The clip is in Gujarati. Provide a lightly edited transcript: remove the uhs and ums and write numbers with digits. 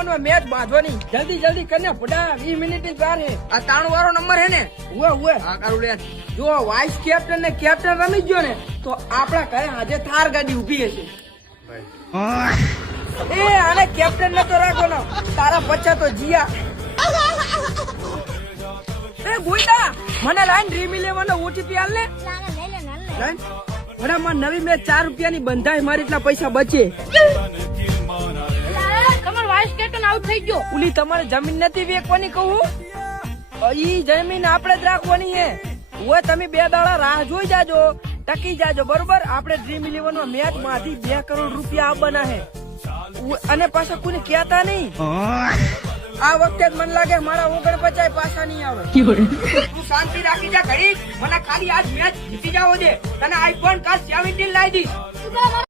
ઇલેવન મેચ બાંધવાની જલ્દી જલ્દી કરીને ફટા 20 મિનિટ ની વાર હે આ 93 વાળો નંબર હે ને ઉવે હા કારું લે જો વાઇસ કેપ્ટન ને કેપ્ટન રમી ગયો ને તો આપણા ઘરે આજે થાર ગાડી ઉભી હશે એ આને કેપ્ટન નતો રાખો ને તારા પછા તો જીયા એ ગોઈડા મને લાઈન ડ્રીમ 11 નો ઓટીપી આલ ને લાઈન વડા માં નવી મેચ 4 રૂપિયાની બંધાય મારી એટલા પૈસા બચે તમારો વાઇસ કેપ્ટન આઉટ થઈ ગયો ઉલી તમારે જમીન નથી વેચવાની કહું ઈ જમીન આપણે જ રાખવાની હે ઓય તમે 2 દાડા રાહ જોઈ જાજો ટકી જાજો બરોબર આપણે ડ્રીમ 11 માં મેચ માંથી 2 કરોડ રૂપિયા આવવાના હે અને પાછા કોઈને કહેતા નહીં આ વખતે જ મને લાગે મારા 49 પાછા નહીં આવે તું શાંતિ રાખી જા ઘડી મને ખાલી આજ મેચ જીતી જાવો દે તને આઈફોન કા 17 લાવી દઈશ